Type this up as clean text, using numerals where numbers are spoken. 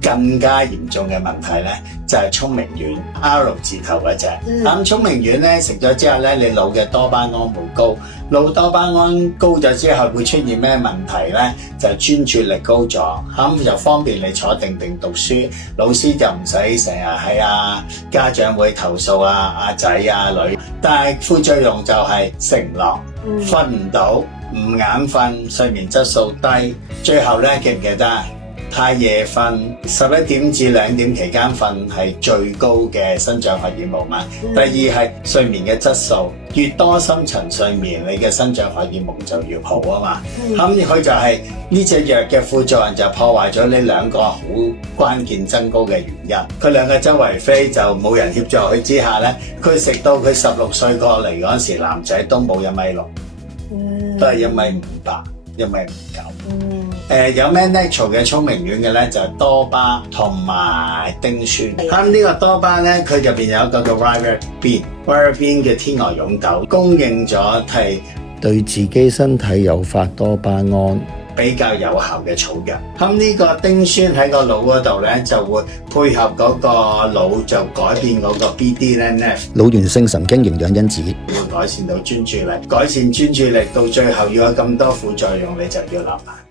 更加嚴重嘅問題咧，就係聰明丸 R 字頭嗰隻。咁聰明丸咧食咗之後咧，你腦嘅多巴胺會高，腦多巴胺高咗之後會出現咩問題咧？就專注力高咗，咁就方便你坐定定讀書，老師就唔使成日喺家長會投訴阿仔女。但係副作用就係食唔落，瞓唔到，唔眼瞓，睡眠質素低，最後咧記唔記得？太夜瞓，11點至2點期間瞓係最高嘅生長荷爾蒙嘛。第二係睡眠嘅質素，越多深層睡眠，你嘅生長荷爾蒙就越好啊嘛。咁佢就係呢隻藥嘅副作用就破壞咗呢兩個好關鍵增高嘅原因。佢兩個周圍飛就冇人協助佢之下咧，佢食到佢16歲過嚟嗰時，男仔都冇1.6米，都係1.58米、1.59米。有咩 natural 嘅聰明丸嘅咧，就係多巴同埋丁酸。咁呢個多巴咧，佢入邊有一個叫 Rivaroxaban 嘅天鵝絨豆，供應咗係對自己身體有發多巴胺比較有效嘅草藥。咁呢個丁酸喺個腦嗰度咧，就會配合嗰個腦就改變嗰個 BDNF 腦源性神經營養因子，會改善到專注力，改善專注力到最後要有咁多副作用，你就要立啦。